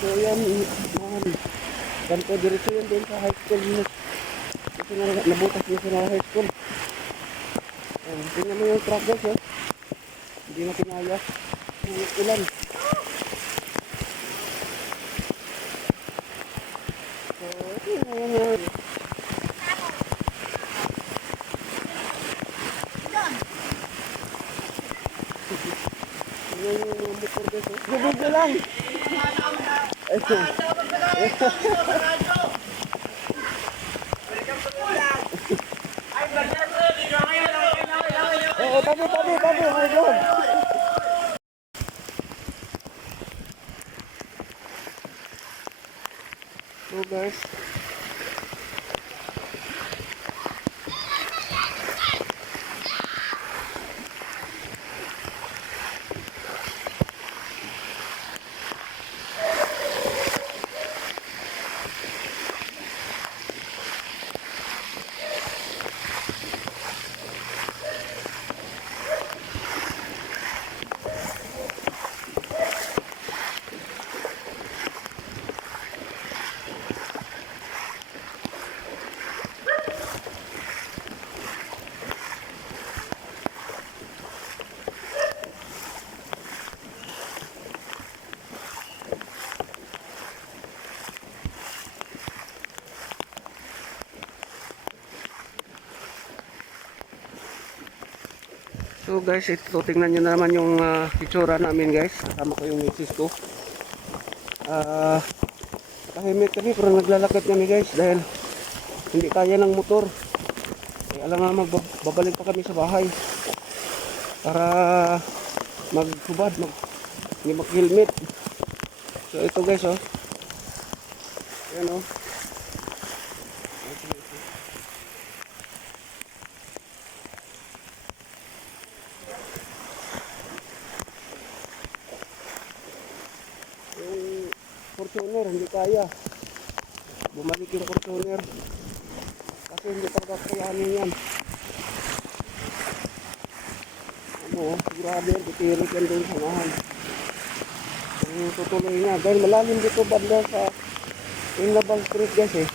So yan, man. Ganito, diretso yan din sa high school. mo. Kasi na, nabutas niya sa high school. Oh, tingnan mo yung truck guys, oh. Hindi na kinaya. Ang ulan. So, yun. Yun yung motor guys, oh. Bibigyo lang. Oo, tabi, tabi, tabi. My. So guys. So guys, ito tingnan nyo naman yung uh, itsura namin guys. Kasama ko yung misis ko. Ah, tahimik kami pero naglalakad kami guys dahil hindi kaya ng motor. Eh, alam nga magbabalik pa kami sa bahay para maghubad, mag, hindi mag-helmet. So ito guys oh. Ayan oh. yung Fortuner kaya bumalik yung Fortuner. Kasi hindi pa kakayanin yan. Ano grabe yan titirik yan doon sa mahan yung tutuloy nga dahil malalim dito banda sa Inlabang Street guys eh.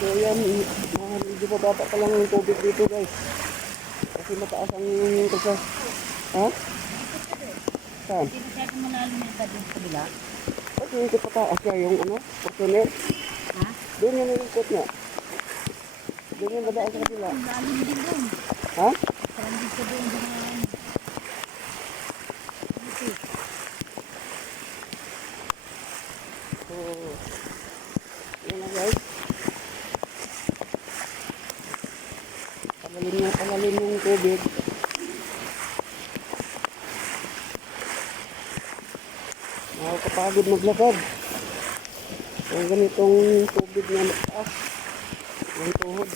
So yan, mga medyo mababa pa lang yung tubig dito guys. Kasi mataas ang kasi. Ha? Saan? Hindi masyado malalim yung sa doon sa kabila. Ba't yung ikot pataas siya yung ano? Portuner? Ha? Doon yung ikot niya. Doon yung dadaan sa lalim din doon. Ha? Parang din sa doon ano. Yun na guys. Palalim na palalim yung tubig. Nakakapagod maglakad. Ang ganitong tubig na mataas. Ang tuhod.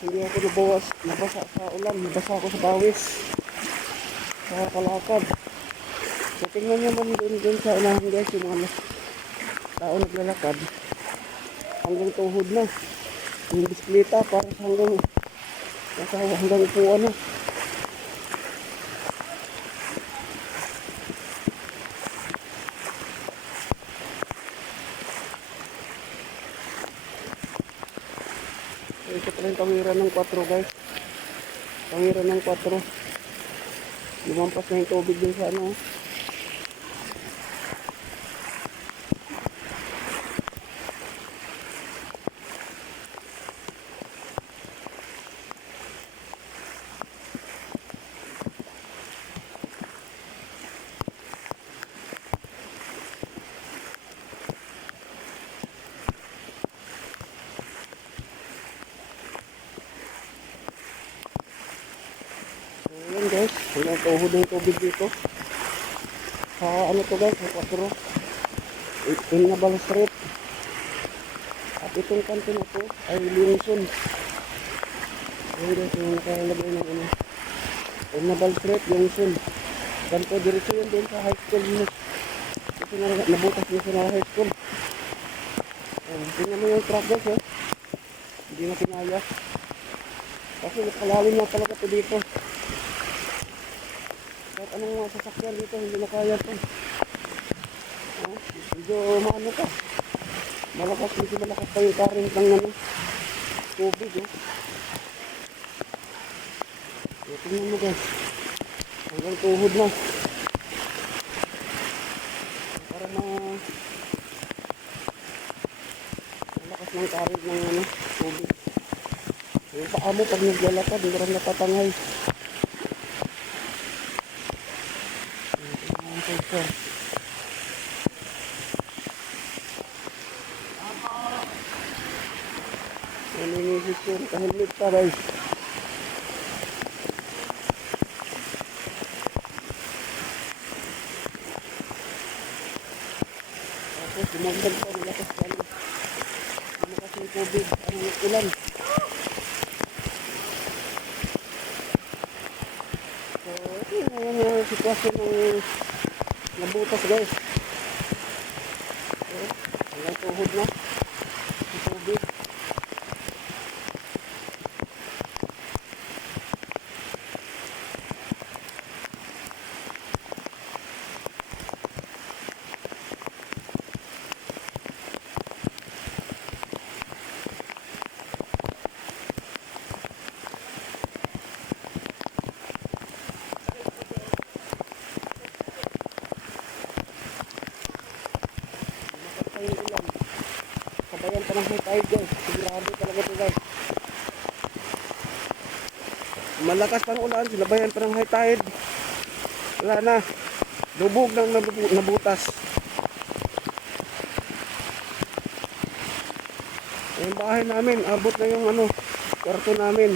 Hindi ako nabawas, nabasa sa ulan, nabasa ako sa bawis. Sa kalakad. So tingnan nyo man dun, dun sa unahan guys, yung mga tao naglalakad. Hanggang tuhod na. Yung bisikleta para sa hanggang nasa hanggang upuan na. Ito pala yung tawiran ng 4 guys. Tawiran ng 4. Lumampas na yung tubig din sa ano. oh. So, yun guys. Hanggang tuhod na yung tubig dito. Sa ano to guys, sa 4. Inabal Street. At itong kanto na to ay Linson. Ayun guys, yung nakalagay ng ano. Inabal Street, Linson. Kanto, diretso yun din sa high school. Kasi na, nabutas niya sa high school. Oh, tingnan mo yung truck guys eh. Hindi na pinaya. Kasi nakalalim na talaga ito dito. Anong mga sasakyan dito, hindi na kaya ito. Oh, medyo maano ka. Malakas, medyo malakas pa yung current ng ano, tubig eh. Eh, tingnan mo guys. Hanggang tuhod na. Para ma... Malakas ng current ng ano, tubig. Yung paa mo pag naglalakad, hindi rin natatangay. Ayan, tingnan mo, sir. Naninisis yun, kahilmit pa guys. Tapos dumagdag pa, malakas pa. ano. Malakas yung tubig, ang ulan. So, ito yung uh, sitwasyon ng nabutas guys. High tide guys. Sigurado talaga ito guys. Malakas pa ang ulan. Sinabayan pa ng high tide. Wala na. Lubog ng nabu- nabutas. Yung bahay namin, abot na yung ano, kwarto namin.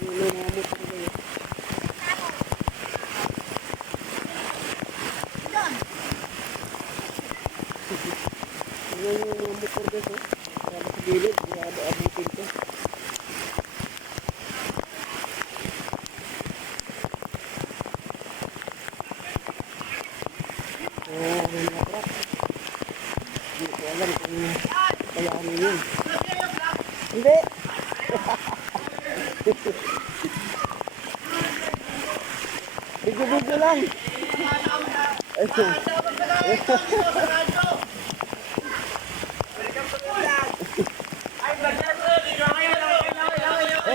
Yung mga motor na yun. Yan yung mga motor guys, oh. Kaya sa gilid, kaya abutin ko. May mga truck. Hindi ko alam kung kayanin yun. Hindi! Bigyo-bigyo lang.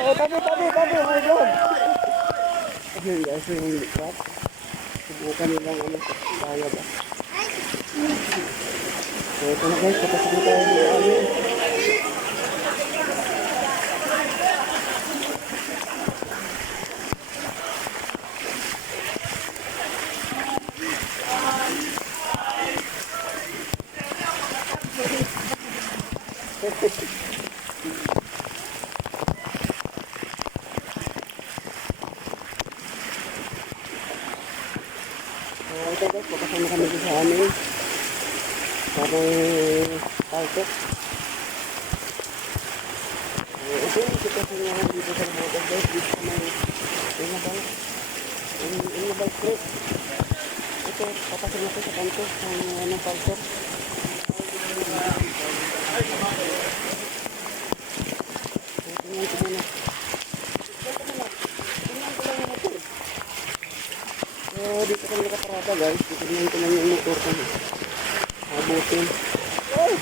Oo, tabi, tabi, tabi. Oh my God. Ayun guys, yung lipat. Subukan nilang ano, kaya ba. So ito na guys, tapos na tayo ng amin. So ito guys, papasok na kami dito sa amin. Sa paltok. So ito yung sitwasyon nga dito sa motor guys. Dito sa may Inabal. Inabal Creek. Ito, papasok na ito sa kanto. Sa ano. So tingnan ko muna. So, dito kami nakaparada guys. Dito naman ko lang yung motor ko. Abutin. Oh!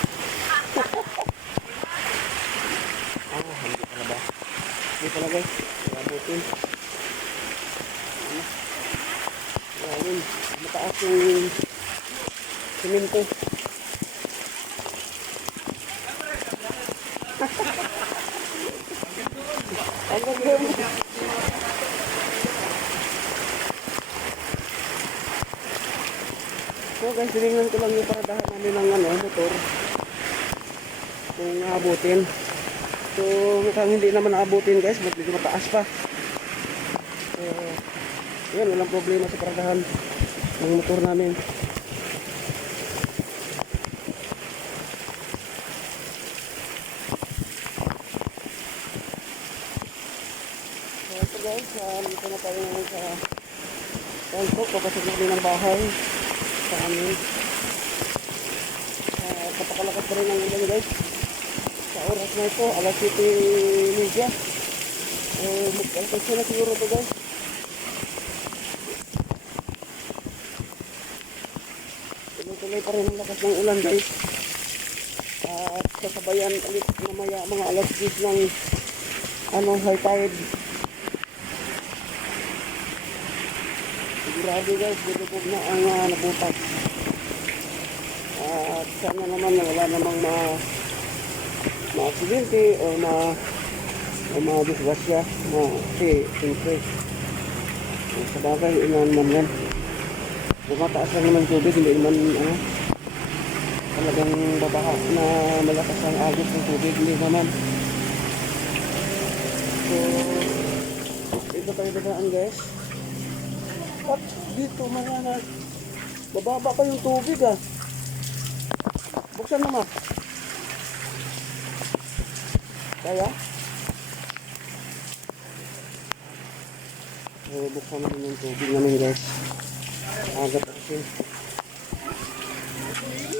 hindi pala ba? Hindi pala guys. Abutin. Ayun. Mataas yung simento. Ang gagawin. So guys, tinignan ko lang yung paradahan namin ng ano, motor. Kung abutin. So mukhang hindi naman naabutin guys, medyo mataas pa. So yan, walang problema sa karagahan ng motor namin. So guys, uh, dito na tayo sa na din ng bahay sa amin. Uh, kapakalakas pa rin ang ulan guys. Sa oras na ito, alas 7 media. Eh, mag-alkas na siguro ito guys. Tuloy-tuloy pa rin ang lakas ng ulan guys. At sasabayan ulit mamaya mga alas 10 ng ano, high tide. Sigurado guys, bubog na ang uh, nabutas. At sana naman na wala namang ma ma-aksidente o ma o ma-disgrasya na kasi siyempre sa bagay, ina naman yan. Bumataas lang naman tubig, hindi naman ano, talagang babaha na malakas ang agos ng tubig, hindi naman. So, dito tayo dadaan guys. At dito mga na, bababa pa yung tubig ah. Buksan naman. Kaya? So, buksan namin yung tubig namin guys. Aga pa kasi.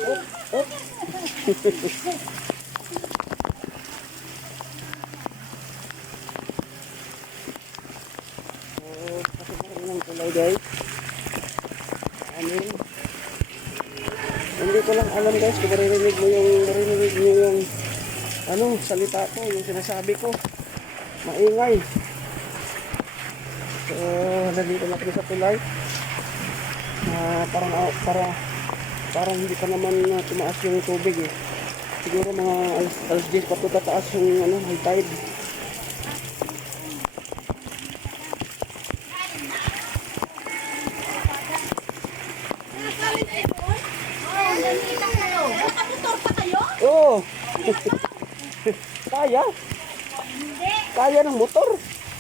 Oh, oh. So, pasok na guys. Amin. Hindi ko lang alam guys kung maririnig mo yung maririnig mo yung ano, salita ko, yung sinasabi ko. Maingay. So, nandito na kami sa tulay. Ah, parang ah, para parang hindi pa naman ah, tumaas yung tubig eh. Siguro mga alas, alas 10 pa ito tataas yung ano, high tide. Nakamotor pa kayo? Oo! Kaya? Hindi. Kaya ng motor.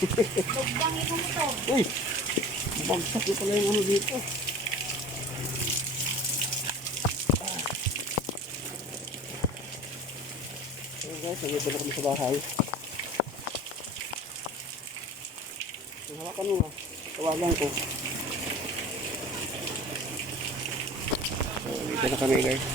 Lugbang yung motor. Uy! Bagsak na pala yung ano dito. So guys, nandito na kami sa bahay. Hawakan mo nga. Tawagan ko. So, dito na kami guys.